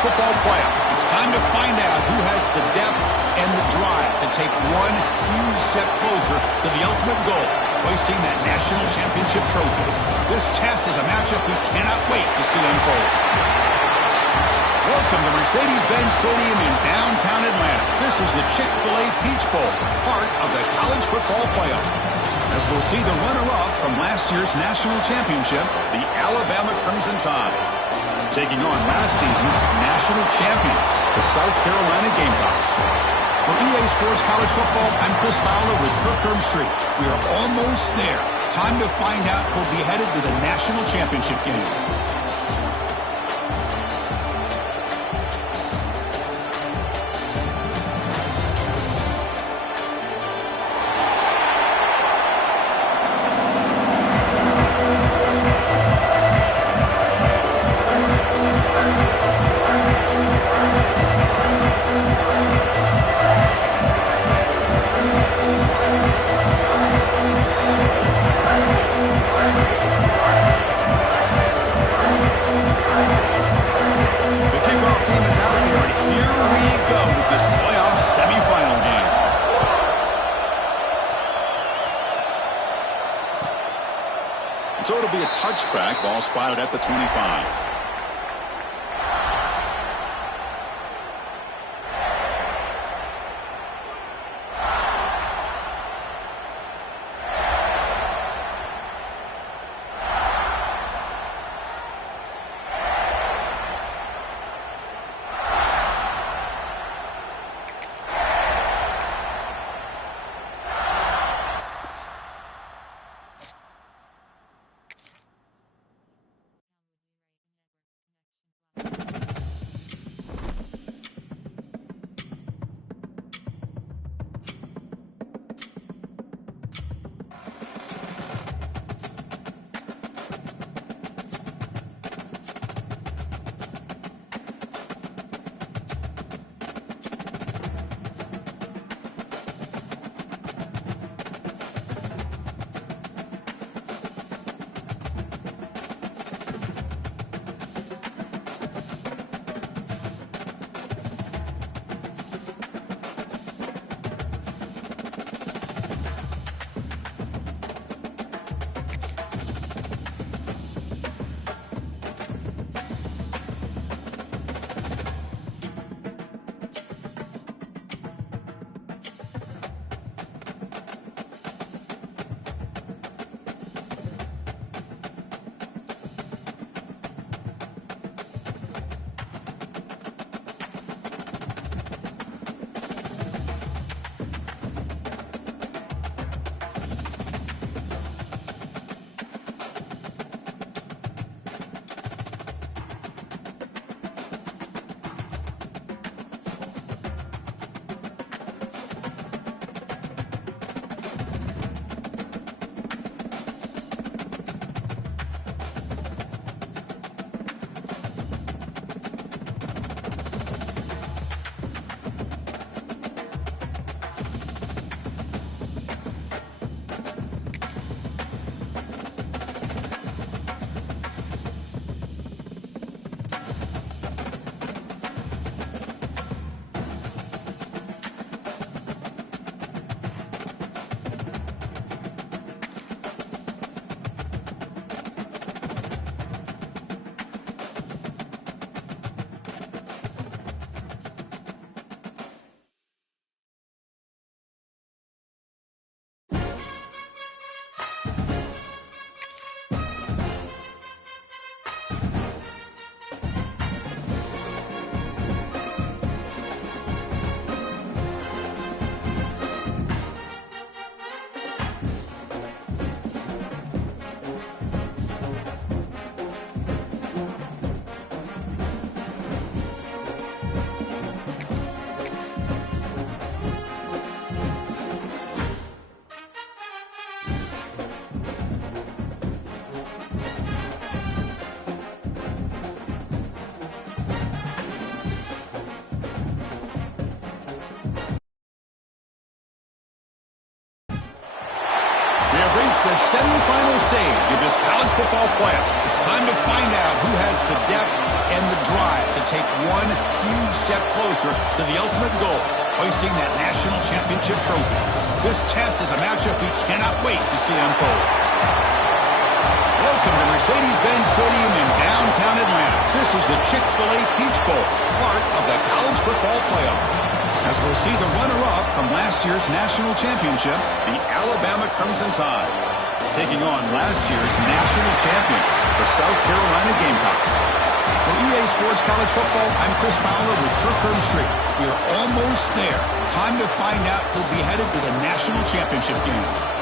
football playoff. It's time to find out who has the depth and the drive to take one huge step closer to the ultimate goal, hoisting that national championship trophy. This test is a matchup we cannot wait to see unfold. Welcome to Mercedes-Benz Stadium in downtown Atlanta. This is the Chick-fil-A Peach Bowl, part of the college football playoff. As we'll see the runner-up from last year's national championship, the Alabama Crimson Tide, taking on last season's national champions, the South Carolina Gamecocks. For EA Sports College Football, I'm Chris Fowler with Kirk Herbstreit. We are almost there. Time to find out who'll be headed to the national championship game. So it'll be a touchback, ball spotted at the 25. The semifinal stage of this college football playoff. It's time to find out who has the depth and the drive to take one huge step closer to the ultimate goal, hoisting that national championship trophy. This test is a matchup we cannot wait to see unfold. Welcome to Mercedes-Benz Stadium in downtown Atlanta. This is the Chick-fil-A Peach Bowl, part of the college football playoff. As we'll see the runner-up from last year's national championship, the Alabama Crimson Tide, taking on last year's national champions, the South Carolina Gamecocks. For EA Sports College Football, I'm Chris Fowler with Kirk Herbstreit. We are almost there. Time to find out who'll be headed to the national championship game.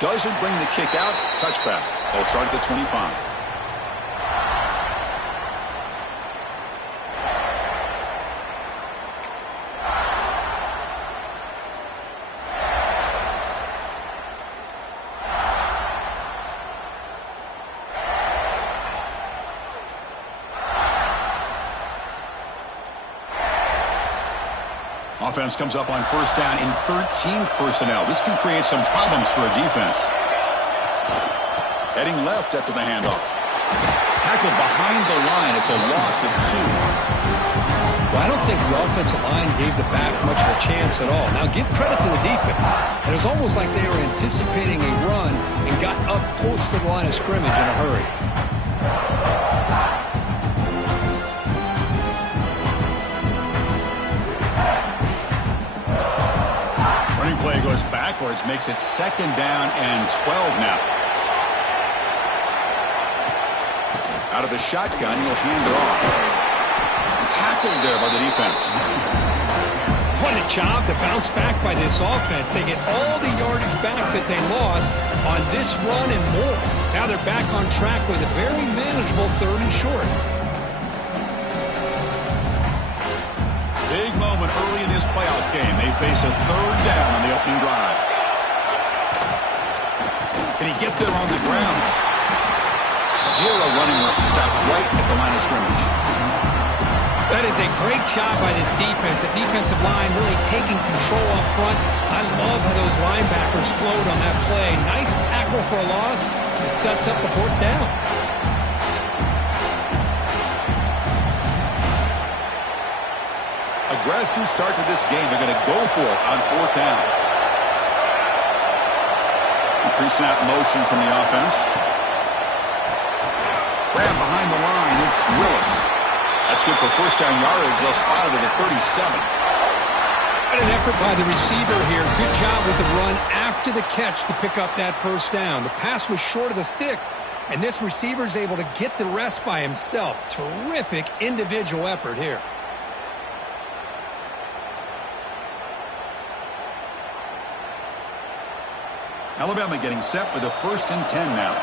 Doesn't bring the kick out. Touchback. They'll start at the 25. Offense comes up on first down in 13 personnel. This can create some problems for a defense. Heading left after the handoff. Tackled behind the line. It's a loss of 2. Well, I don't think the offensive line gave the back much of a chance at all. Now, give credit to the defense. It was almost like they were anticipating a run and got up close to the line of scrimmage in a hurry. Running play goes backwards, makes it 2nd down and 12 now. Out of the shotgun, he'll hand it off. Tackled there by the defense. What a job to bounce back by this offense. They get all the yardage back that they lost on this run and more. Now they're back on track with a very manageable 3rd and short. Big moment early in this playoff game. They face a 3rd down on the opening drive. Can he get there on the ground? 0 running room. Stopped right at the line of scrimmage. That is a great job by this defense. The defensive line really taking control up front. I love how those linebackers flowed on that play. Nice tackle for a loss. It sets up the 4th down. Aggressive start to this game. They're going to go for it on 4th down. Pre-snap motion from the offense. Grab behind the line. It's Willis. That's good for 1st down yardage. They'll spot it at the 37. What an effort by the receiver here. Good job with the run after the catch to pick up that 1st down. The pass was short of the sticks, and this receiver is able to get the rest by himself. Terrific individual effort here. Alabama getting set with a 1st and 10 now.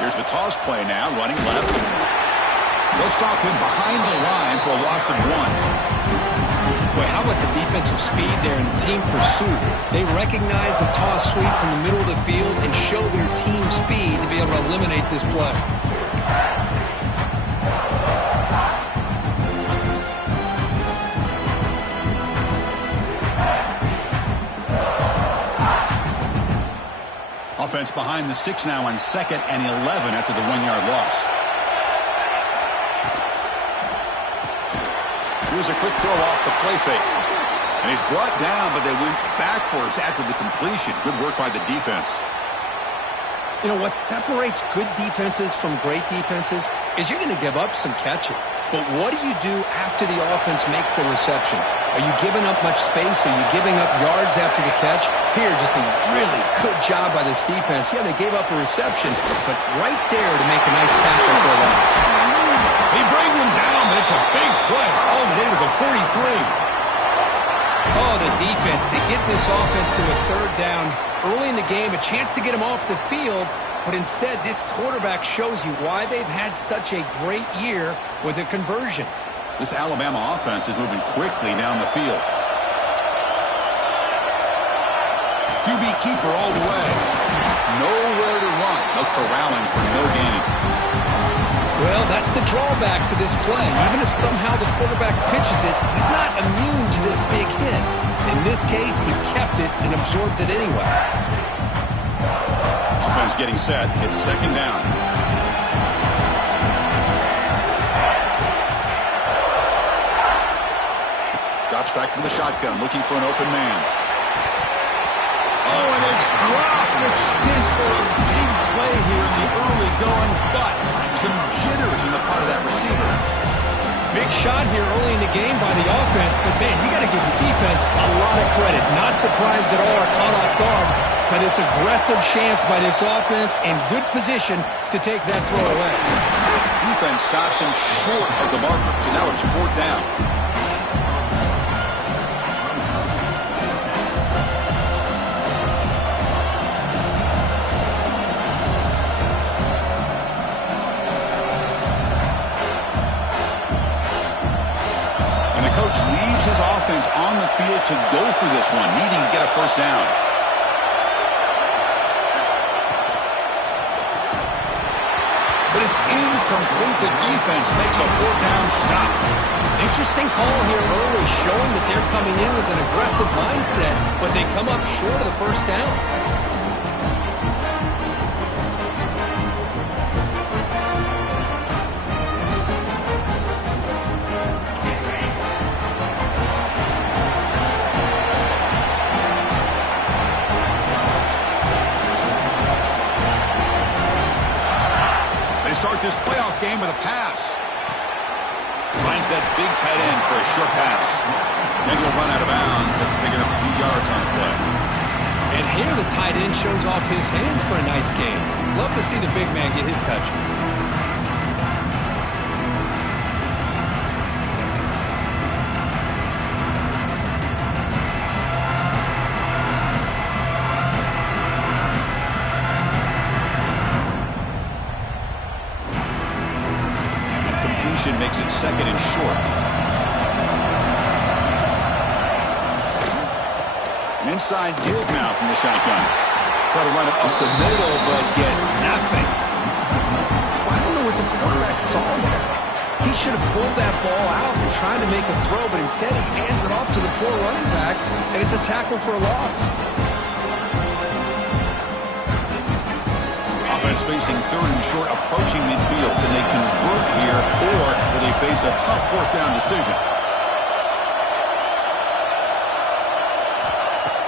Here's the toss play now, running left. They'll stop him behind the line for a loss of 1. Boy, how about the defensive speed there in team pursuit? They recognize the toss sweep from the middle of the field and show their team speed to be able to eliminate this play. Offense behind the 6 now on 2nd and 11 after the 1-yard loss. Here's a quick throw off the play fake. And he's brought down, but they went backwards after the completion. Good work by the defense. You know, what separates good defenses from great defenses is you're going to give up some catches. But what do you do after the offense makes a reception? Are you giving up much space? Are you giving up yards after the catch? Here, just a really good job by this defense. Yeah, they gave up a reception, but right there to make a nice tackle for a loss. He brings him down, but it's a big play all the way to the 43. Oh, the defense. They get this offense to a third down early in the game, a chance to get them off the field, but instead this quarterback shows you why they've had such a great year with a conversion. This Alabama offense is moving quickly down the field. QB keeper all the way. Nowhere to run. No corralling for no gain. Well, that's the drawback to this play. Even if somehow the quarterback pitches it, he's not immune to this big hit. In this case, he kept it and absorbed it anyway. Offense getting set. It's second down. Drops back from the shotgun, looking for an open man. Oh, and it's dropped. A chance for a big play here in the early going, but some jitters in the part of that receiver. Big shot here early in the game by the offense, but man, you got to give the defense a lot of credit. Not surprised at all or caught off guard by this aggressive chance by this offense and good position to take that throw away. Defense stops him short of the marker, so now it's fourth down. Leaves his offense on the field to go for this one, needing to get a first down. But it's incomplete. The defense makes a fourth down stop. Interesting call here early, showing that they're coming in with an aggressive mindset, but they come up short of the first down. Start this playoff game with a pass. Finds that big tight end for a short pass. Then he'll run out of bounds after picking up a few yards on the play. And here the tight end shows off his hands for a nice game. Love to see the big man get his touches. Makes it second and short. An inside give now from the shotgun. Try to run it up the middle, but get nothing. I don't know what the quarterback saw there. He should have pulled that ball out and tried to make a throw, but instead he hands it off to the poor running back, and it's a tackle for a loss. Offense facing third and short, approaching midfield. Can they convert here, or will they face a tough fourth down decision?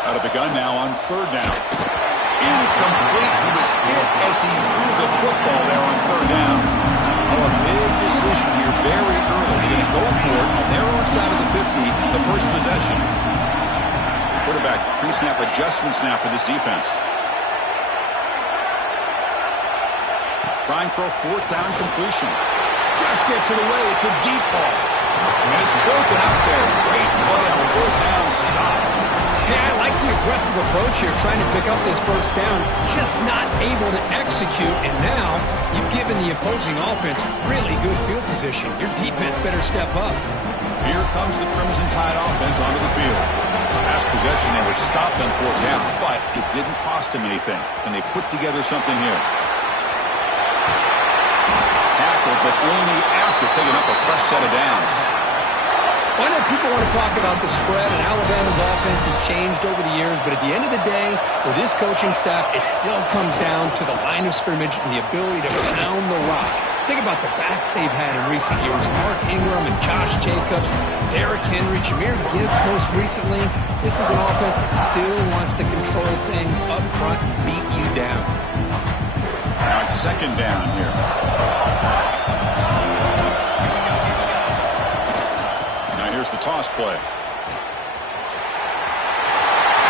Out of the gun now on third down. Incomplete. He was hit as he threw the football there on third down. Oh, a big decision here very early. They're going to go for it on their own side of the 50, the first possession. Quarterback pre-snap adjustments now for this defense. Trying for a fourth down completion. Just gets it away. It's a deep ball. And it's broken out there. Great play on the fourth down stop. Hey, I like the aggressive approach here, trying to pick up this first down. Just not able to execute. And now you've given the opposing offense really good field position. Your defense better step up. Here comes the Crimson Tide offense onto the field. Last possession, they were stopped on fourth down, but it didn't cost them anything. And they put together something here. But only after picking up a fresh set of downs. I know people want to talk about the spread, and Alabama's offense has changed over the years, but at the end of the day, with this coaching staff, it still comes down to the line of scrimmage and the ability to pound the rock. Think about the backs they've had in recent years. Mark Ingram and Josh Jacobs, Derrick Henry, Jahmyr Gibbs most recently. This is an offense that still wants to control things up front and beat you down. Now it's second down here. Now here's the toss play.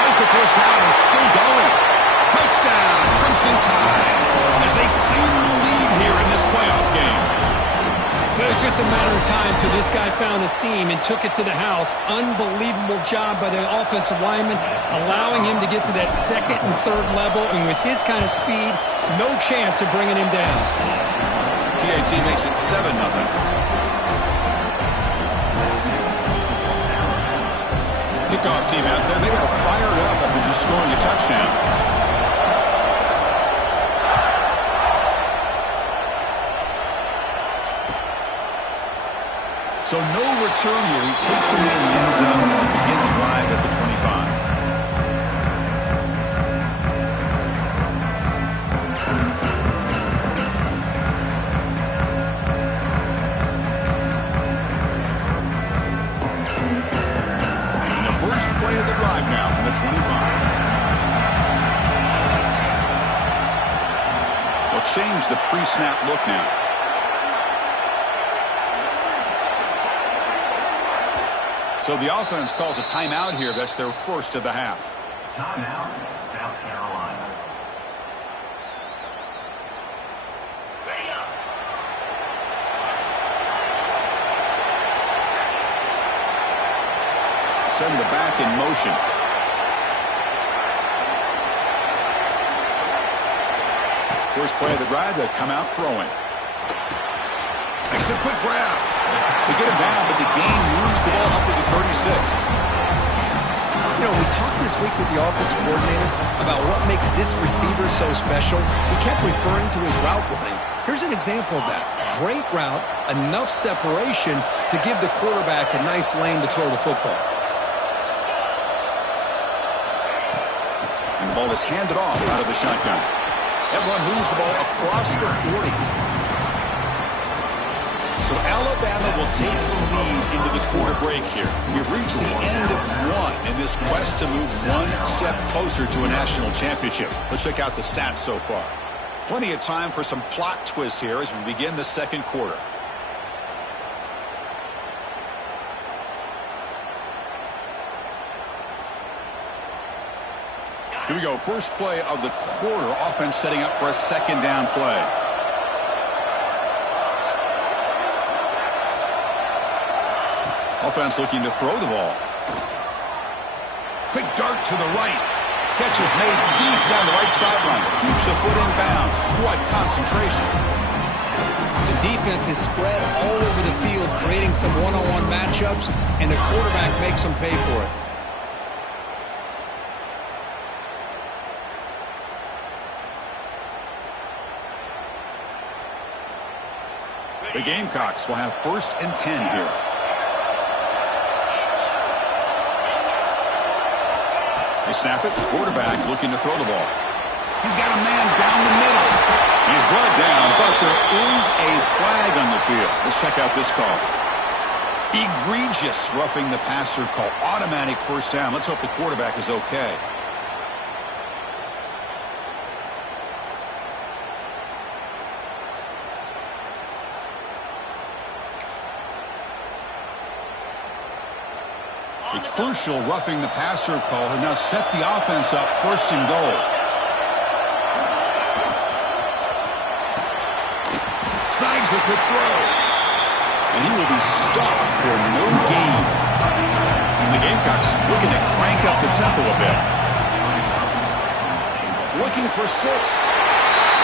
As the first down is still going. Touchdown, Crimson Tide, as they claim the lead here in this playoff game. But it was just a matter of time till this guy found the seam and took it to the house. Unbelievable job by the offensive lineman, allowing him to get to that second and third level, and with his kind of speed, no chance of bringing him down. PAT makes it 7-0. Kickoff team out there, they are fired up after just scoring a touchdown. So no return here. He takes him in the end zone and begin the drive at the 25. And the first play of the drive now from the 25. They'll change the pre-snap look now. So the offense calls a timeout here. That's their first of the half. Timeout, South Carolina. Send the back in motion. First play of the drive, they come out throwing. Makes a quick grab. They get him down, but the gain moves the ball up to the 36. You know, we talked this week with the offensive coordinator about what makes this receiver so special. He kept referring to his route running. Here's an example of that. Great route, enough separation to give the quarterback a nice lane to throw the football. And the ball is handed off out of the shotgun. Everyone moves the ball across the 40. So Alabama will take the lead into the quarter break here. We've reached the end of one in this quest to move one step closer to a national championship. Let's check out the stats so far. Plenty of time for some plot twists here as we begin the second quarter. Here we go. First play of the quarter. Offense setting up for a second down play. Offense looking to throw the ball. Quick dart to the right. Catch is made deep down the right sideline. Keeps a foot in bounds. What concentration. The defense is spread all over the field, creating some one-on-one matchups, and the quarterback makes them pay for it. The Gamecocks will have 1st and 10 here. They snap it. Quarterback looking to throw the ball. He's got a man down the middle. He's brought down, but there is a flag on the field. Let's check out this call. Egregious roughing the passer call. Automatic first down. Let's hope the quarterback is okay. A crucial roughing the passer call has now set the offense up 1st and goal. Snags the quick throw. And he will be stuffed for no gain. And the Gamecocks looking to crank up the tempo a bit. Looking for 6.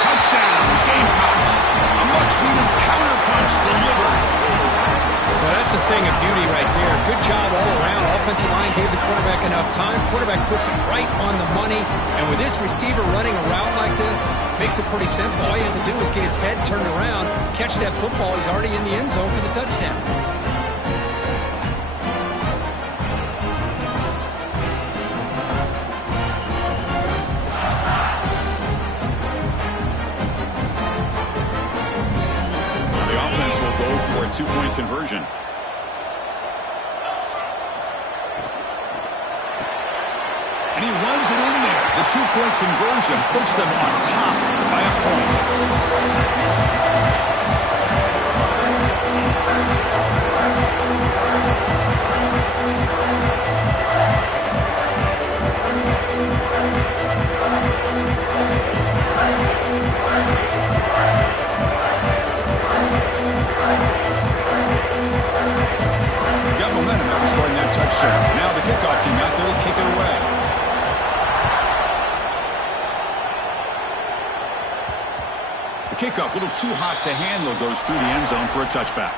Touchdown, Gamecocks. A much-needed counter punch delivered. Well, that's a thing of beauty right there. Good job all around. Offensive line gave the quarterback enough time. Quarterback puts it right on the money. And with this receiver running a route like this, makes it pretty simple. All you have to do is get his head turned around, catch that football. He's already in the end zone for the touchdown. a two-point conversion. And he runs it in there. The two-point conversion puts them on top by a point. Got momentum after scoring that touchdown. Now the kickoff team out there to kick it away. The kickoff, a little too hot to handle, goes through the end zone for a touchback.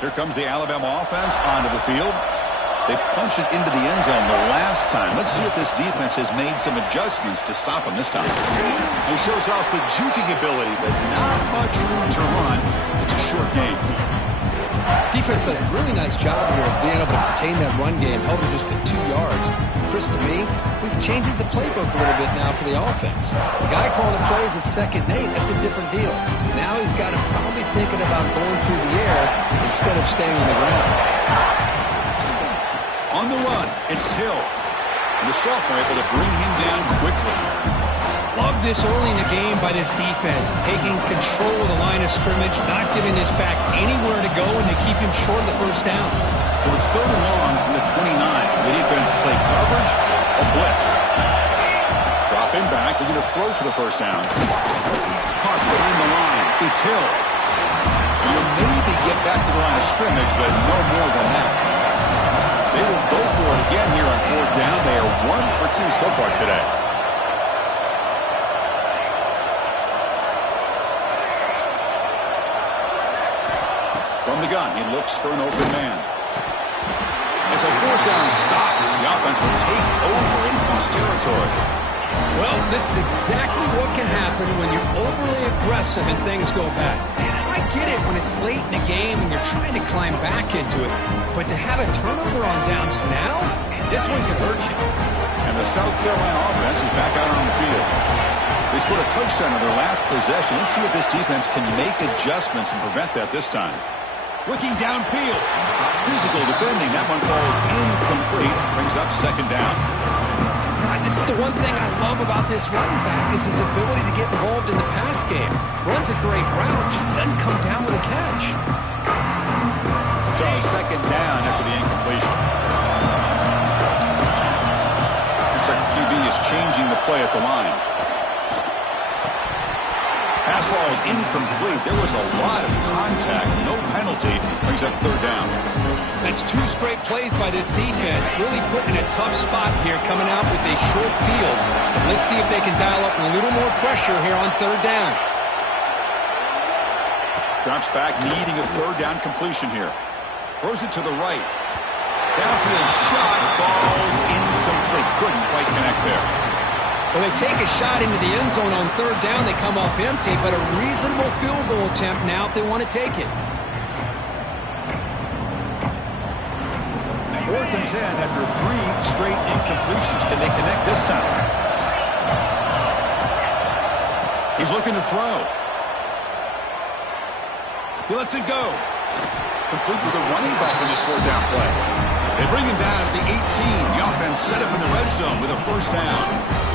Here comes the Alabama offense onto the field. They punch it into the end zone the last time. Let's see if this defense has made some adjustments to stop them this time. He shows off the juking ability, but not much room to run. It's a short game. Defense does a really nice job here of being able to contain that run game, held it just at 2 yards. Chris, to me, this changes the playbook a little bit now for the offense. The guy calling the plays at 2nd and 8, that's a different deal. Now he's got him probably thinking about going through the air instead of staying on the ground. On the run, it's Hill. And the sophomore able to bring him down quickly. Love this early in the game by this defense, taking control of the line of scrimmage, not giving this back anywhere to go, and they keep him short of the first down. So it's 3rd and long from the 29. The defense play coverage or blitz. Dropping back, they're going to throw for the first down. Hart behind the line. It's Hill. You'll maybe get back to the line of scrimmage, but no more than that. They will go for it again here on 4th down. They are 1 for 2 so far today. From the gun, he looks for an open man. It's a 4th down stop. The offense will take over in cross territory. Well, this is exactly what can happen when you're overly aggressive and things go bad. And I get it when it's late in the game and you're trying to climb back into it. But to have a turnover on downs now, man, this one can hurt you. And the South Carolina offense is back out on the field. They scored a touchdown on their last possession. Let's see if this defense can make adjustments and prevent that this time. Looking downfield. Physical defending. That one falls incomplete. Brings up 2nd down. God, this is the one thing I love about this running back is his ability to get involved in the pass game. Runs a great route, just doesn't come down with a catch. So 2nd down after the incompletion. Looks like the QB is changing the play at the line. Pass ball is incomplete. There was a lot of contact. No penalty. Brings up 3rd down. That's 2 straight plays by this defense. Really put in a tough spot here coming out with a short field. But let's see if they can dial up a little more pressure here on 3rd down. Drops back, needing a 3rd down completion here. Throws it to the right. Downfield shot falls incomplete. Couldn't quite connect there. Well, they take a shot into the end zone on 3rd down. They come up empty, but a reasonable field goal attempt now if they want to take it. 4th and 10 after 3 straight incompletions. Can they connect this time? He's looking to throw. He lets it go. Complete with a running back in this 4th down play. They bring him down at the 18. The offense set up in the red zone with a 1st down.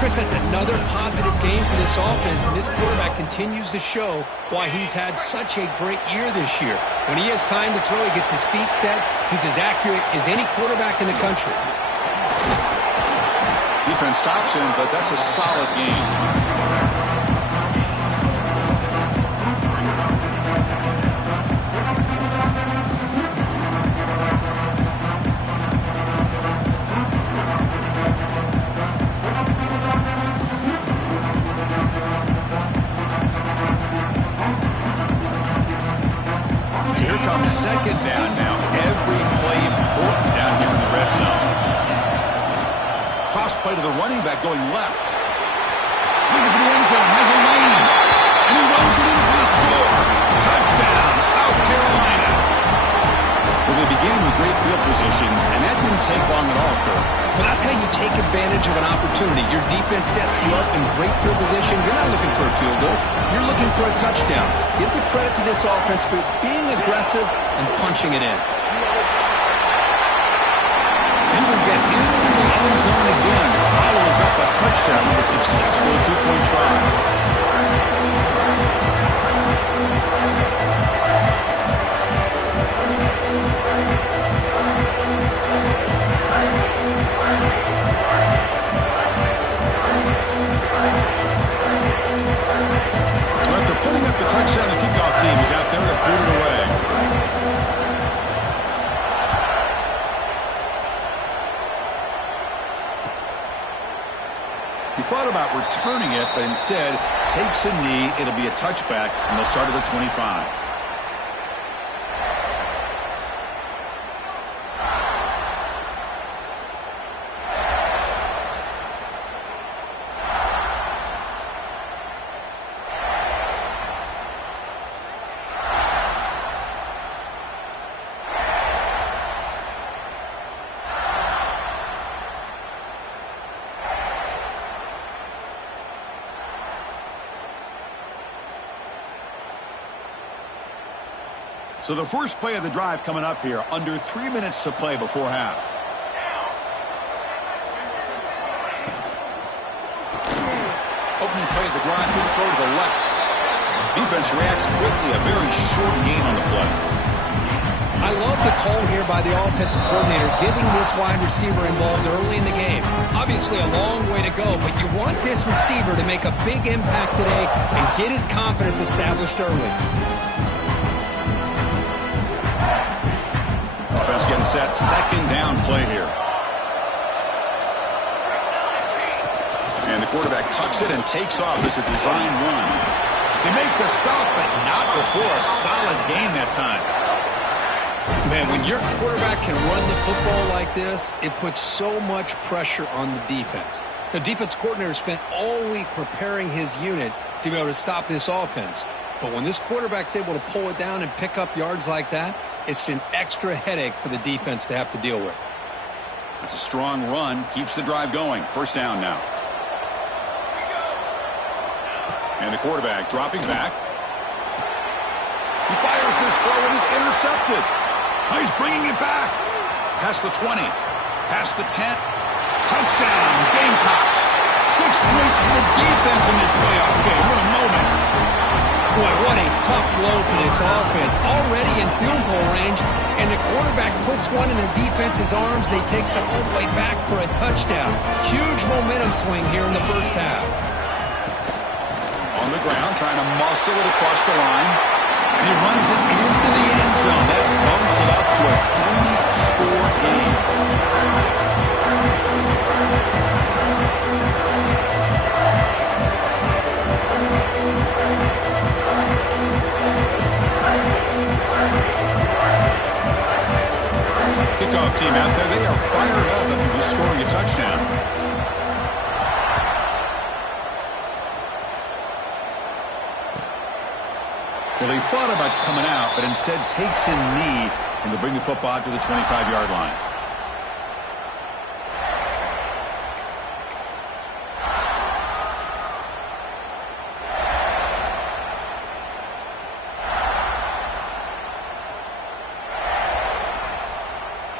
Chris, that's another positive game for this offense, and this quarterback continues to show why he's had such a great year this year. When he has time to throw, he gets his feet set. He's as accurate as any quarterback in the country. Defense stops him, but that's a solid game. Second down now. Every play important down here in the red zone. Toss play to the running back going left. Looking for the end zone. Has a lane. And he runs it in for the score. Touchdown, South Carolina. Well, they began with great field position, and that didn't take long at all, Kirk. Well, that's how you take advantage of an opportunity. Your defense sets you up in great field position. You're not looking for a field goal. You're looking for a touchdown. Give the credit to this offense for being aggressive and punching it in. He will get into the end zone again. Follows up a touchdown with a successful two-point try. So after putting up the touchdown, the kickoff team is out there to put it away. He thought about returning it, but instead takes a knee. It'll be a touchback, and they'll start at the 25. So the first play of the drive coming up here, under 3 minutes to play before half. Opening play of the drive, good throw to the left. Defense reacts quickly, a very short gain on the play. I love the call here by the offensive coordinator, getting this wide receiver involved early in the game. Obviously a long way to go, but you want this receiver to make a big impact today and get his confidence established early. Offense getting set, second down play here. And the quarterback tucks it and takes off. It's a design run. They make the stop, but not before a solid gain that time. Man, when your quarterback can run the football like this, it puts so much pressure on the defense. The defense coordinator spent all week preparing his unit to be able to stop this offense. But when this quarterback's able to pull it down and pick up yards like that, it's an extra headache for the defense to have to deal with. That's a strong run. Keeps the drive going. First down now. And the quarterback dropping back. He fires this throw and is intercepted. Oh, he's bringing it back. Past the 20. Past the 10. Touchdown, Gamecocks. 6 points for the defense in this playoff game. What a moment. Boy, what a tough blow for this offense. Already in field goal range, and the quarterback puts one in the defense's arms. They takes it all the way back for a touchdown. Huge momentum swing here in the first half. On the ground, trying to muscle it across the line. And he runs it into the end zone. That bumps it up to a 3-score game. Kickoff team out there, they are fired up after just scoring a touchdown. Well, he thought about coming out, but instead takes a knee and will bring the football to the 25-yard line.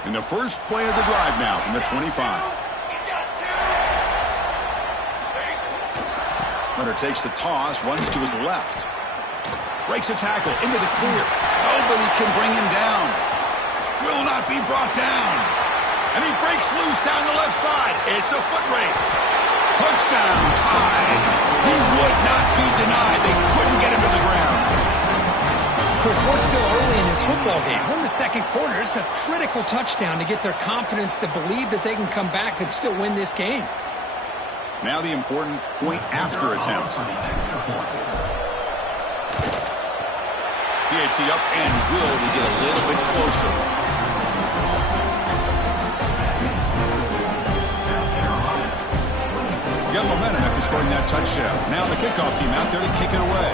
In the first play of the drive now from the 25. Hunter takes the toss, runs to his left. Breaks a tackle into the clear. Nobody can bring him down. Will not be brought down. And he breaks loose down the left side. It's a foot race. Touchdown, tied. He would not be denied. They couldn't get him to the ground. Chris, we're still early in this football game. We're in the second quarter. It's a critical touchdown to get their confidence to believe that they can come back and still win this game. Now the important point after attempt. PAT up and good to get a little bit closer. Got momentum after scoring that touchdown. Now the kickoff team out there to kick it away.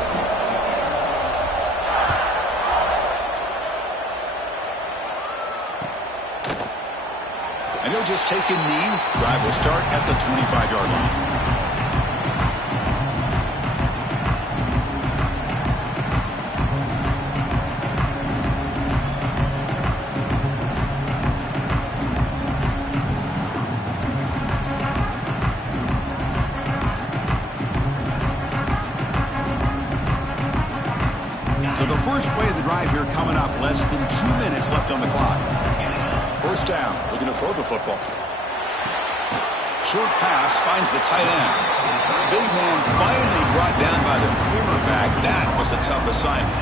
And he'll just take a knee. Drive will start at the 25-yard line. So the first play of the drive here coming up. Less than 2 minutes left on the clock. First down. Looking to throw the football. Short pass finds the tight end. Big man finally brought down by the cornerback. That was a tough assignment.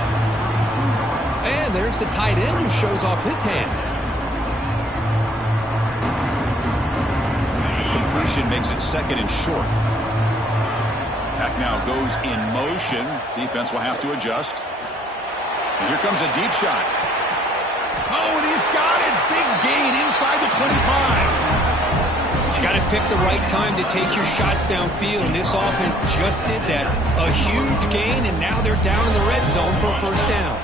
And there's the tight end who shows off his hands. Completion makes it second and short. Back now goes in motion. Defense will have to adjust. And here comes a deep shot. Oh, and he's got it. Big gain inside the 25. You got to pick the right time to take your shots downfield, and this offense just did that. A huge gain, and now they're down in the red zone for a first down.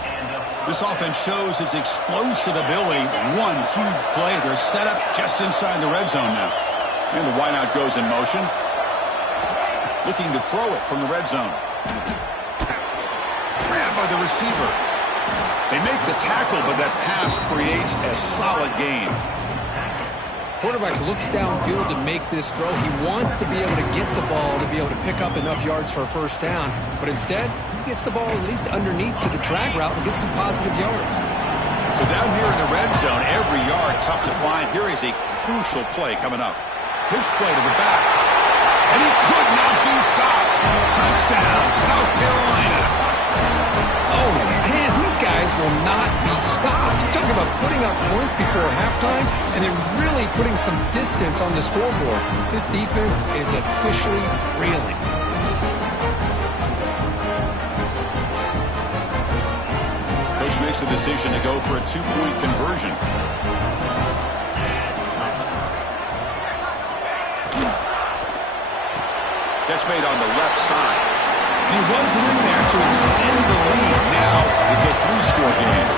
This offense shows its explosive ability. One huge play. They're set up just inside the red zone now. And the wideout goes in motion. Looking to throw it from the red zone. Grabbed by the receiver. They make the tackle, but that pass creates a solid gain. Quarterback looks downfield to make this throw. He wants to be able to get the ball to be able to pick up enough yards for a first down. But instead, he gets the ball at least underneath to the drag route and gets some positive yards. So down here in the red zone, every yard tough to find. Here is a crucial play coming up. Pitch play to the back. And he could not be stopped. Touchdown, South Carolina. Oh, man, these guys will not be stopped. Talk about putting up points before halftime and then really putting some distance on the scoreboard. This defense is officially reeling. Coach makes the decision to go for a two-point conversion. Catch made on the left side. And he runs it in there to extend the lead. Now it's a 3-score game.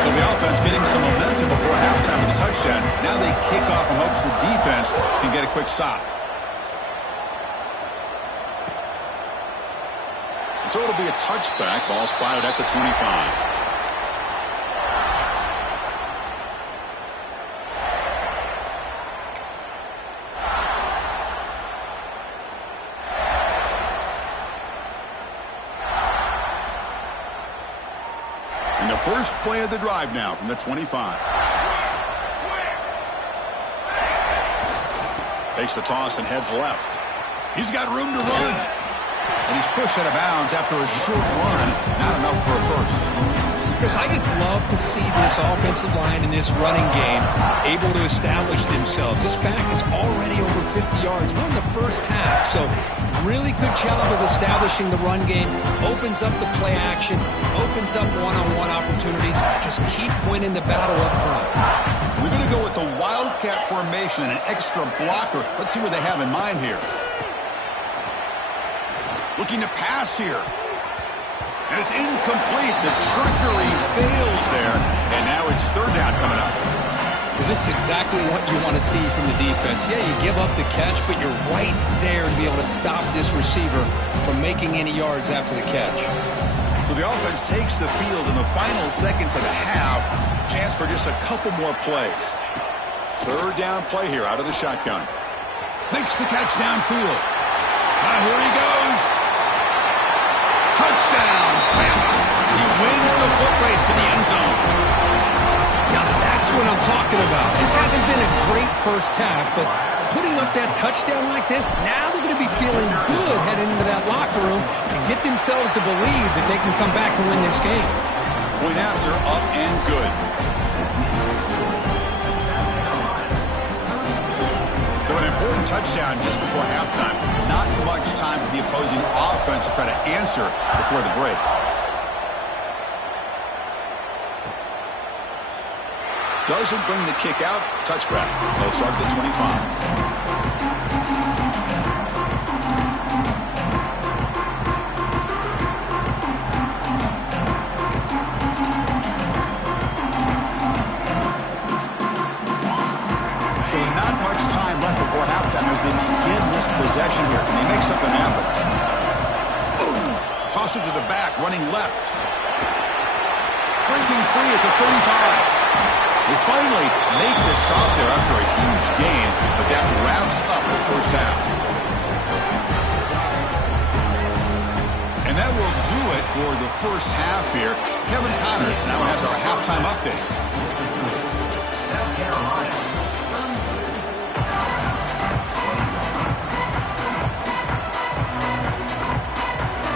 So the offense getting some momentum before halftime with the touchdown. Now they kick off in hopes the defense can get a quick stop. So it'll be a touchback. Ball spotted at the 25. First play of the drive now from the 25. Takes the toss and heads left. He's got room to run. And he's pushed out of bounds after a short run. Not enough for a first. Because I just love to see this offensive line in this running game able to establish themselves. This back is already over 50 yards. We're in the first half, so really good job of establishing the run game. Opens up the play action, opens up one-on-one opportunities. Just keep winning the battle up front. We're going to go with the Wildcat formation and an extra blocker. Let's see what they have in mind here. Looking to pass here. And it's incomplete. The trickery fails there. And now it's third down coming up. This is exactly what you want to see from the defense. Yeah, you give up the catch, but you're right there to be able to stop this receiver from making any yards after the catch. So the offense takes the field in the final seconds of the half. Chance for just a couple more plays. Third down play here out of the shotgun. Makes the catch downfield. Now here he goes. Touchdown, Bama. He wins the foot race to the end zone. Now that's what I'm talking about. This hasn't been a great first half, but putting up that touchdown like this, now they're going to be feeling good heading into that locker room and get themselves to believe that they can come back and win this game. Point after, up and good. So an important touchdown just before halftime. Not much time for the opposing offense to try to answer before the break. doesn't bring the kick out. Touchback. They'll start at the 25. So not much time left before halftime as they begin this possession here. Can they make something happen? Toss it to the back, running left. Breaking free at the 35. They finally make the stop there after a huge gain, but that wraps up the first half. And that will do it for the first half here. Kevin Connors now has our halftime update. South Carolina.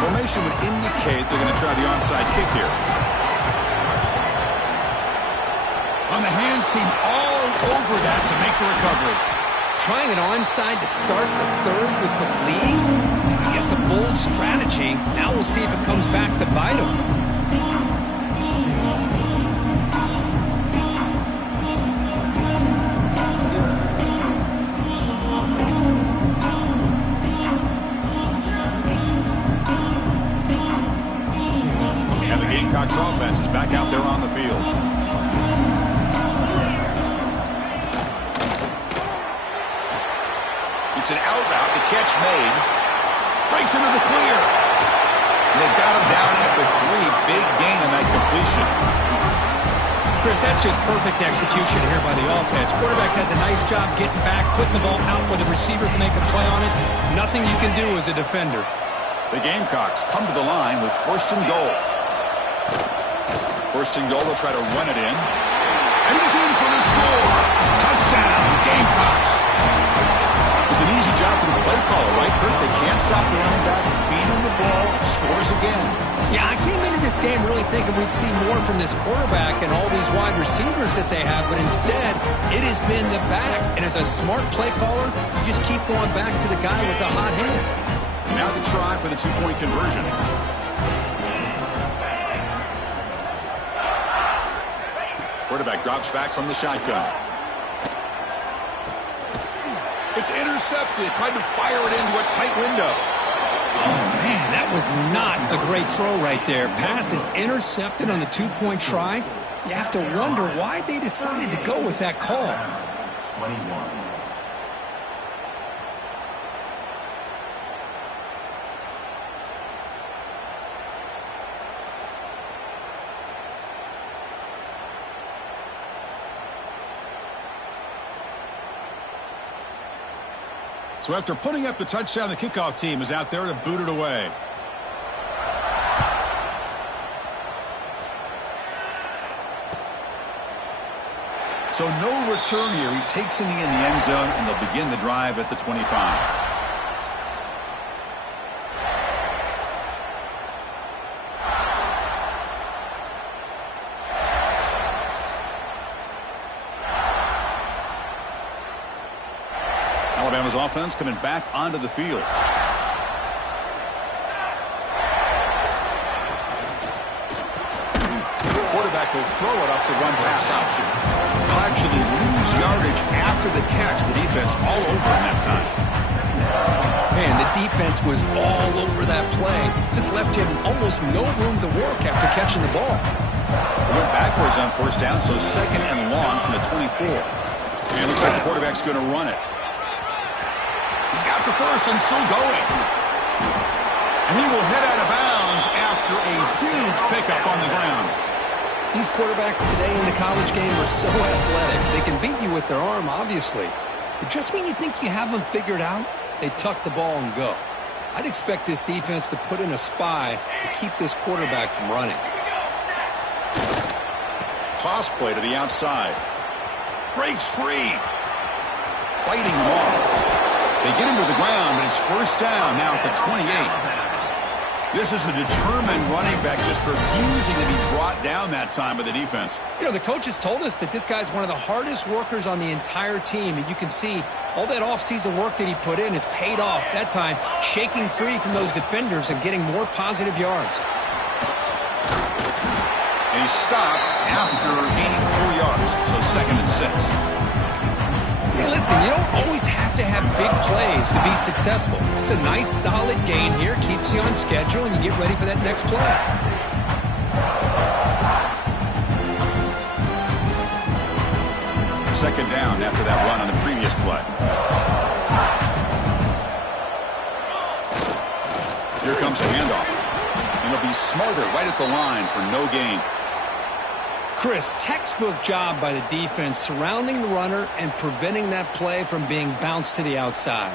Formation would indicate they're going to try the onside kick here. On the hands, seem all over that to make the recovery. Trying an onside to start the third with the lead? It's, I guess, a bold strategy. Now we'll see if it comes back to bite them. Gamecocks offense is back out there on the field. It's an out route. The catch made. Breaks into the clear. And they got him down at the 3. Big gain on that completion. Chris, that's just perfect execution here by the offense. Quarterback does a nice job getting back, putting the ball out where the receiver can make a play on it. Nothing you can do as a defender. The Gamecocks come to the line with 1st and goal. 1st and goal, they'll try to run it in. And he's in for the score. Touchdown, Gamecocks. It's an easy job for the play caller, right, Kurt? They can't stop the running back, feed him the ball, scores again. Yeah, I came into this game really thinking we'd see more from this quarterback and all these wide receivers that they have, but instead, it has been the back. And as a smart play caller, you just keep going back to the guy with the hot hand. Now the try for the 2-point conversion. Quarterback drops back from the shotgun. It's intercepted. Tried to fire it into a tight window. Oh, man, that was not a great throw right there. Pass is intercepted on the 2-point try. You have to wonder why they decided to go with that call. 21. So after putting up the touchdown, the kickoff team is out there to boot it away. So no return here. He takes it in the end zone, and they'll begin the drive at the 25. Alabama's offense coming back onto the field. Quarterback will throw it off the run pass option. They'll actually lose yardage after the catch. The defense all over him that time. Man, the defense was all over that play. Just left him almost no room to work after catching the ball. They went backwards on 1st down, so 2nd and long from the 24. And it looks like the quarterback's going to run it. He's got the 1st and still going. And he will head out of bounds after a huge pickup on the ground. These quarterbacks today in the college game are so athletic. They can beat you with their arm, obviously. But just when you think you have them figured out, they tuck the ball and go. I'd expect this defense to put in a spy to keep this quarterback from running. Toss play to the outside. Breaks free. Fighting him off. They get him to the ground, but it's 1st down now at the 28. This is a determined running back just refusing to be brought down that time by the defense. You know, the coaches told us that this guy's one of the hardest workers on the entire team, and you can see all that offseason work that he put in has paid off. That time, shaking free from those defenders and getting more positive yards. And he's stopped after gaining 4 yards, so 2nd and 6. Hey, listen, you don't always have to have big plays to be successful. It's a nice, solid gain here, keeps you on schedule, and you get ready for that next play. Second down after that run on the previous play. Here comes a handoff. And he'll be smarter right at the line for no gain. Chris, textbook job by the defense surrounding the runner and preventing that play from being bounced to the outside.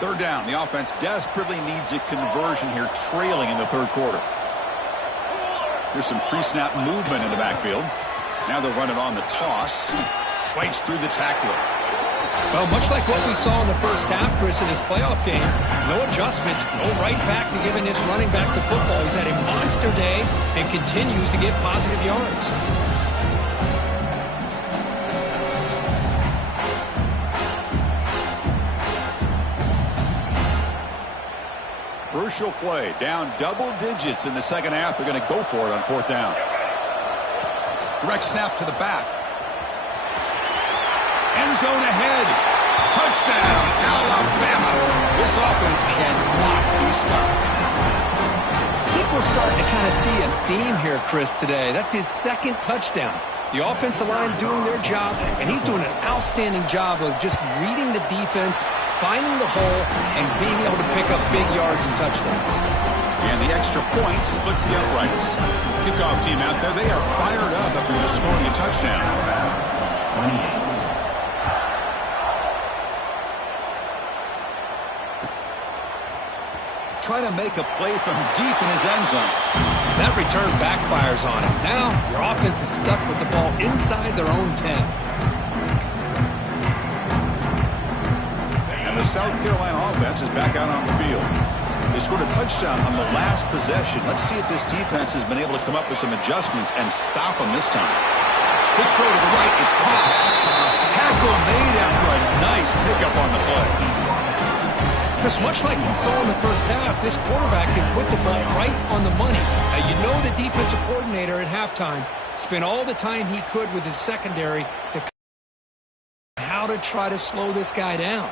Third down. The offense desperately needs a conversion here, trailing in the third quarter. Here's some pre-snap movement in the backfield. Now they'll run it on the toss. Fights through the tackler. Well, much like what we saw in the first half, Chris, in this playoff game, no adjustments, go right back to giving this running back to football. He's had a monster day and continues to get positive yards. Crucial play. Down double digits in the second half. They're going to go for it on 4th down. Direct snap to the back. End zone ahead. Touchdown, Alabama. This offense cannot be stopped. I think we're starting to kind of see a theme here, Chris, today. That's his 2nd touchdown. The offensive line doing their job, and he's doing an outstanding job of just reading the defense, finding the hole, and being able to pick up big yards and touchdowns. And the extra point splits the uprights. Kickoff team out there, they are fired up after just scoring a touchdown. 28. Try to make a play from deep in his end zone. That return backfires on him. Now your offense is stuck with the ball inside their own 10. And the South Carolina offense is back out on the field. They scored a touchdown on the last possession. Let's see if this defense has been able to come up with some adjustments and stop them this time. Quick throw to the right. It's caught. Tackle made after a nice pickup on the play. Chris, much like we saw in the first half, this quarterback can put the ball right on the money. Now, you know the defensive coordinator at halftime spent all the time he could with his secondary to how to try to slow this guy down.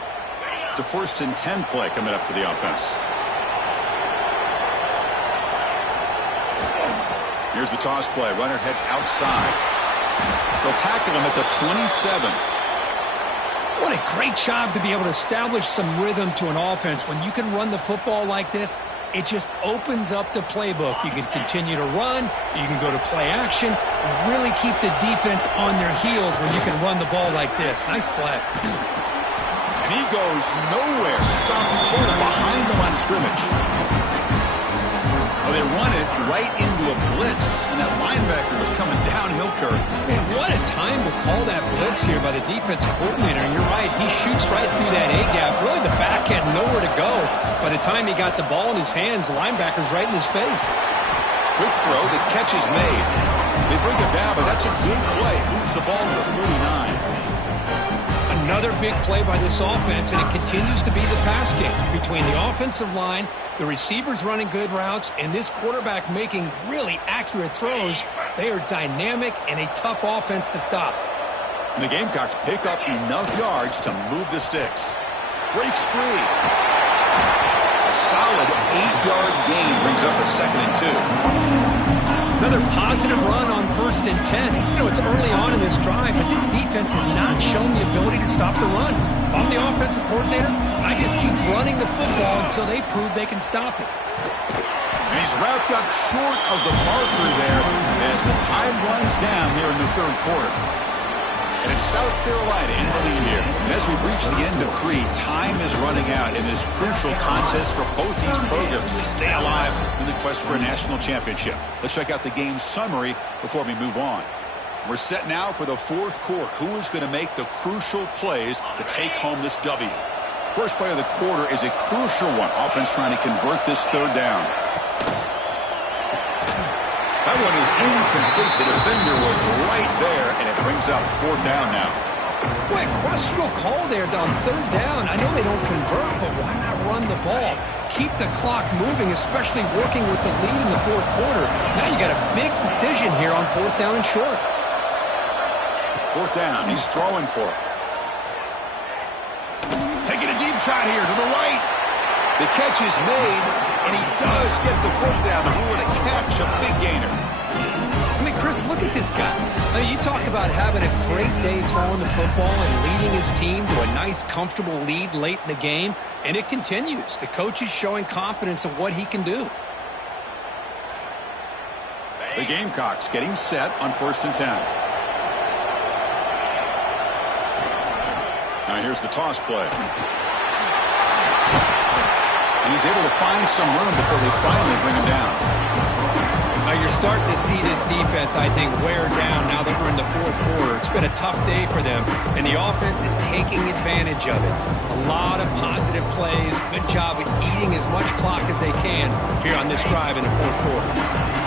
It's a 1st and 10 play coming up for the offense. Here's the toss play. Runner heads outside. They'll tackle him at the 27. What a great job to be able to establish some rhythm to an offense. When you can run the football like this, it just opens up the playbook. You can continue to run. You can go to play action. You really keep the defense on their heels when you can run the ball like this. Nice play. And he goes nowhere. Stopped short behind the line of scrimmage. Well, they run it right into a blitz, and that linebacker was coming downhill, Kurt. Man, what a time to call that blitz here by the defensive coordinator. And you're right, he shoots right through that A-gap. Really, the back had nowhere to go. By the time he got the ball in his hands, the linebacker's right in his face. Quick throw, the catch is made. They bring it down, but that's a good play. Moves the ball to the 39. Another big play by this offense, and it continues to be the pass game. Between the offensive line, the receivers running good routes, and this quarterback making really accurate throws, they are dynamic and a tough offense to stop. And the Gamecocks pick up enough yards to move the sticks. Breaks free. A solid 8-yard gain brings up a 2nd and 2. Another positive run on 1st and 10. You know, it's early on in this drive, but this defense has not shown the ability to stop the run. If I'm the offensive coordinator, I just keep running the football until they prove they can stop it. And he's wrapped up short of the marker there as the time runs down here in the third quarter. And it's South Carolina in the lead here. And as we reach the end of 3, time is running out in this crucial contest for both these programs to stay alive in the quest for a national championship. Let's check out the game summary before we move on. We're set now for the 4th quarter. Who is going to make the crucial plays to take home this W? First play of the quarter is a crucial one. Offense trying to convert this 3rd down. That one is incomplete. The defender was right there, and it brings up 4th down now. Boy, a questionable call there on third down. I know they don't convert, but why not run the ball? Keep the clock moving, especially working with the lead in the fourth quarter. Now you got a big decision here on fourth down and short. Fourth down, he's throwing for it. Taking a deep shot here to the right. The catch is made, and he does get the foot down to rule it a catch, a big gainer. I mean, Chris, look at this guy. I mean, you talk about having a great day throwing the football and leading his team to a nice, comfortable lead late in the game, and it continues. The coach is showing confidence of what he can do. The Gamecocks getting set on 1st and 10. Now here's the toss play. And he's able to find some room before they finally bring him down. Now you're starting to see this defense, I think, wear down now that we're in the fourth quarter. It's been a tough day for them, and the offense is taking advantage of it. A lot of positive plays. Good job at eating as much clock as they can here on this drive in the fourth quarter.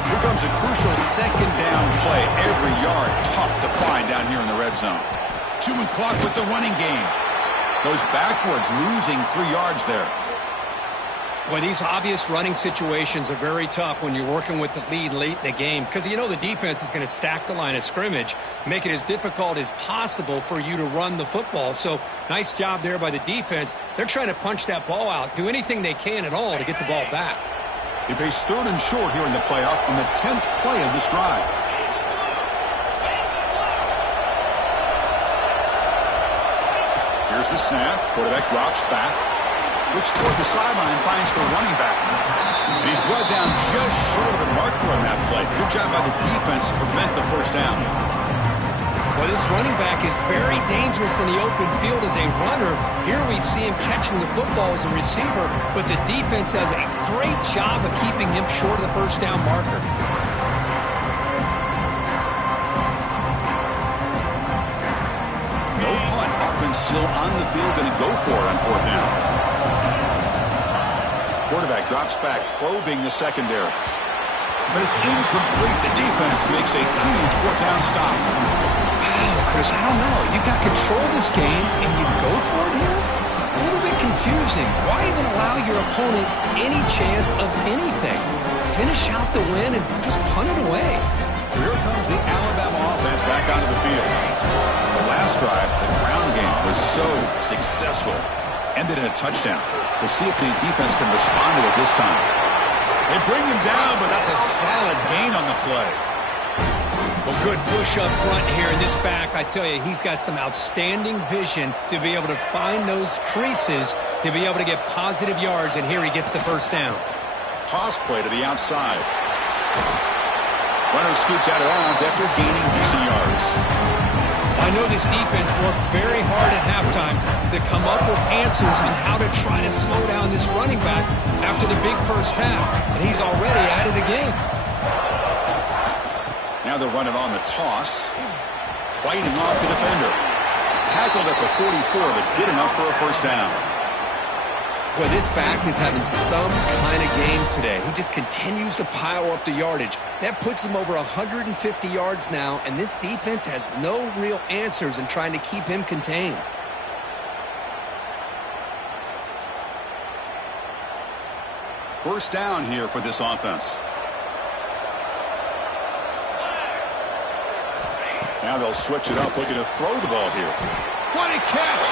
Here comes a crucial second down play. Every yard tough to find down here in the red zone. Chewing clock with the running game. Goes backwards, losing 3 yards there. Well, these obvious running situations are very tough when you're working with the lead late in the game because you know the defense is going to stack the line of scrimmage, make it as difficult as possible for you to run the football. So nice job there by the defense. They're trying to punch that ball out, do anything they can at all to get the ball back. They face 3rd and short here in the playoff on the 10th play of this drive. Here's the snap. Quarterback drops back. Looks toward the sideline, finds the running back. And he's brought down just short of the marker on that play. Good job by the defense to prevent the first down. Well, this running back is very dangerous in the open field as a runner. Here we see him catching the football as a receiver, but the defense does a great job of keeping him short of the first down marker. No punt. Offense still on the field, going to go for it on 4th down. Quarterback drops back, probing the secondary. But it's incomplete. The defense makes a huge 4th down stop. Wow, Chris, I don't know. You got control of this game, and you go for it here? A little bit confusing. Why even allow your opponent any chance of anything? Finish out the win and just punt it away. Here comes the Alabama offense back onto the field. The last drive, the ground game was so successful. Ended in a touchdown. We'll see if the defense can respond to it this time. They bring him down, but that's a solid gain on the play. Well, good push up front here in this back. I tell you, he's got some outstanding vision to be able to find those creases, to be able to get positive yards, and here he gets the first down. Toss play to the outside. Runner scoots out of bounds after gaining decent yards. I know this defense worked very hard at halftime to come up with answers on how to try to slow down this running back after the big first half, and he's already at it again. Now they're running on the toss, fighting off the defender. Tackled at the 44, but good enough for a first down. Boy, this back is having some kind of game today. He just continues to pile up the yardage. That puts him over 150 yards now, and this defense has no real answers in trying to keep him contained. First down here for this offense. Now they'll switch it up, looking to throw the ball here. What a catch!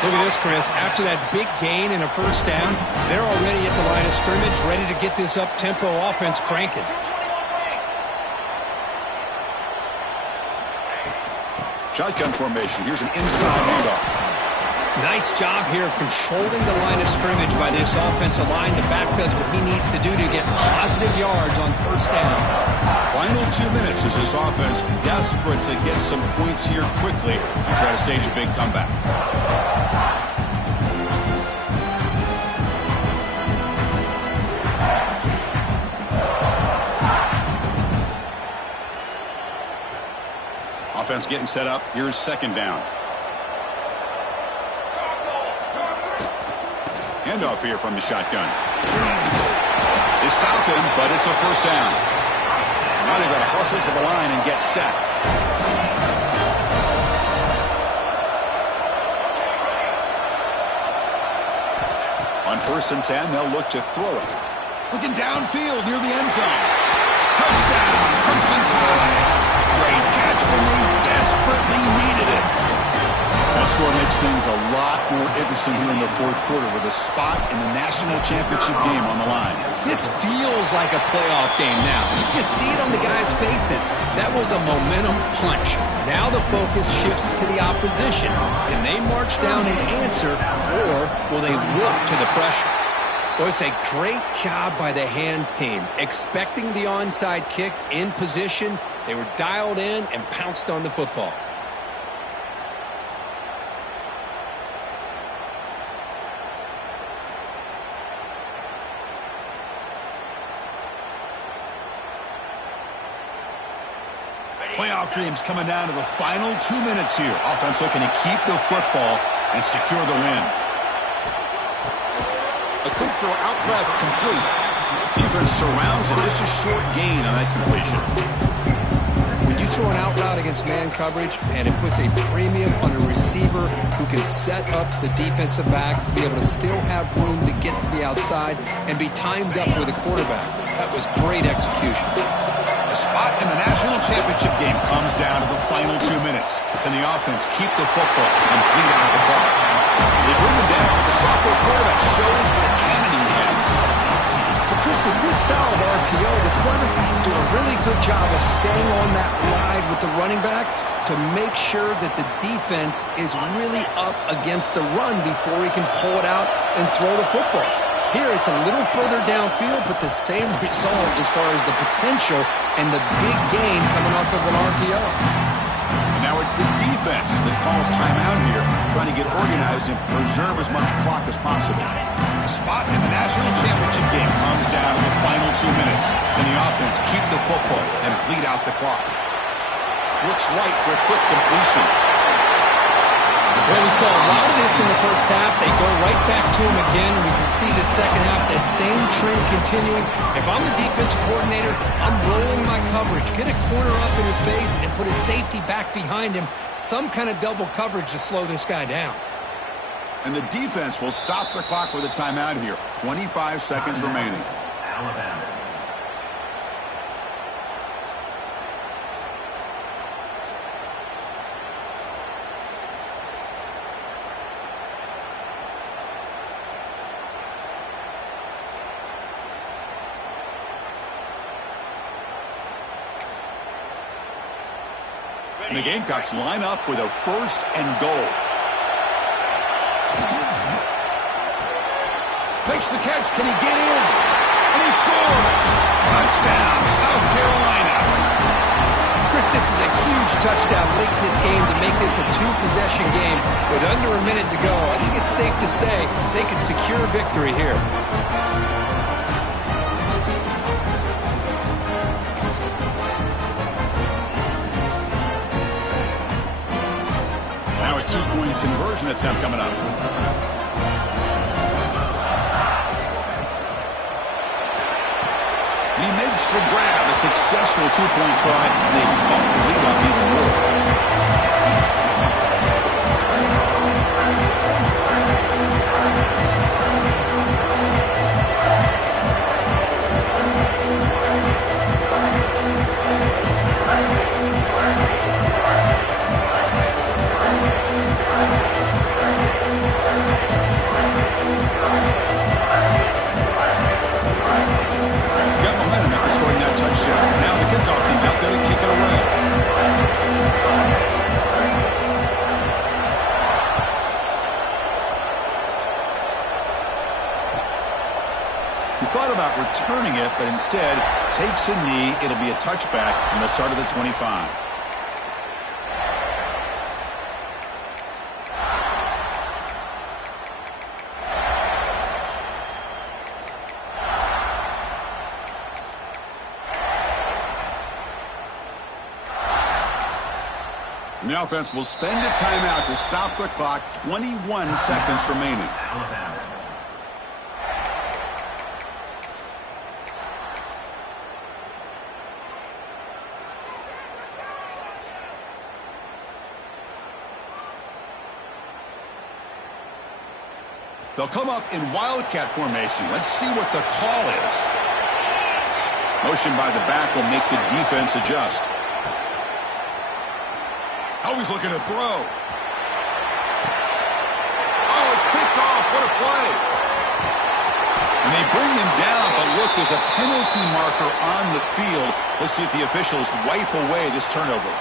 Look at this, Chris. After that big gain and a first down, they're already at the line of scrimmage, ready to get this up-tempo offense cranking. Shotgun formation. Here's an inside handoff. Nice job here of controlling the line of scrimmage by this offensive line. The back does what he needs to do to get positive yards on first down. Final 2 minutes as this offense desperate to get some points here quickly and try to stage a big comeback. Offense getting set up. Here's second down. Handoff here from the shotgun. They stop him, but it's a first down. Now they've got to hustle to the line and get set. On 1st and 10, they'll look to throw it. Looking downfield near the end zone. Touchdown, Crimson Tide. Great catch when they desperately needed it. That score makes things a lot more interesting here in the 4th quarter with a spot in the national championship game on the line. This feels like a playoff game now. You can just see it on the guys' faces. That was a momentum punch. Now the focus shifts to the opposition. Can they march down and answer, or will they look to the pressure? Well, it's a great job by the hands team. Expecting the onside kick in position, they were dialed in and pounced on the football. Playoff dreams coming down to the final 2 minutes here. Offense looking to keep the football and secure the win. A quick throw out left, complete. Defense surrounds it. Just a short gain on that completion. When you throw an out route against man coverage, and it puts a premium on a receiver who can set up the defensive back to be able to still have room to get to the outside and be timed up with a quarterback. That was great execution. The spot in the national championship game comes down to the final 2 minutes. Can the offense keep the football and bleed out the clock? They bring him down. The sophomore quarterback shows what a cannon he has. But Chris, with this style of RPO, the quarterback has to do a really good job of staying on that ride with the running back to make sure that the defense is really up against the run before he can pull it out and throw the football. Here, it's a little further downfield, but the same result as far as the potential and the big gain coming off of an RPO. And now it's the defense that calls timeout here, trying to get organized and preserve as much clock as possible. The spot in the national championship game comes down to the final 2 minutes. Can the offense keep the football and bleed out the clock? Looks right for a quick completion. Well, we saw a lot of this in the first half. They go right back to him again. We can see the second half, that same trend continuing. If I'm the defensive coordinator, I'm rolling my coverage. Get a corner up in his face and put his safety back behind him. Some kind of double coverage to slow this guy down. And the defense will stop the clock with a timeout here. 25 seconds remaining. Alabama. And the Gamecocks line up with a 1st and goal. Makes the catch. Can he get in? And he scores. Touchdown, South Carolina. Chris, this is a huge touchdown late in this game to make this a 2-possession game with under a minute to go. I think it's safe to say they can secure victory here. Now a 2-point conversion attempt coming up. He makes the grab, a successful 2-point try, and they bump the lead up even more. Got momentum after scoring that touchdown. Now the kickoff team out there to kick it away. He thought about returning it, but instead takes a knee. It'll be a touchback from the start of the 25. And the offense will spend a timeout to stop the clock. 21 seconds remaining. Alabama. They'll come up in wildcat formation. Let's see what the call is. Motion by the back will make the defense adjust. Always looking to throw. Oh, it's picked off. What a play. And they bring him down, but look, there's a penalty marker on the field. Let's see if the officials wipe away this turnover.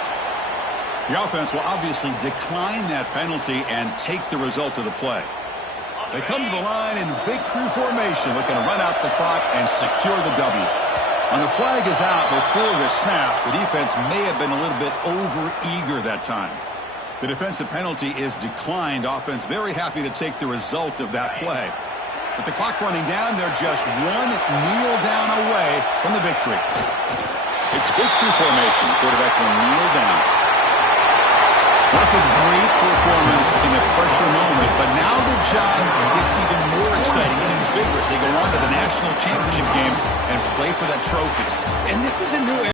The offense will obviously decline that penalty and take the result of the play. They come to the line in victory formation, looking to run out the clock and secure the W. When the flag is out before the snap, the defense may have been a little bit over-eager that time. The defensive penalty is declined. Offense very happy to take the result of that play. With the clock running down, they're just one kneel down away from the victory. It's victory formation. Quarterback will kneel down. That's a great performance in a pressure moment, but now the job gets even more exciting, even bigger as they go on to the national championship game and play for that trophy. And this is a new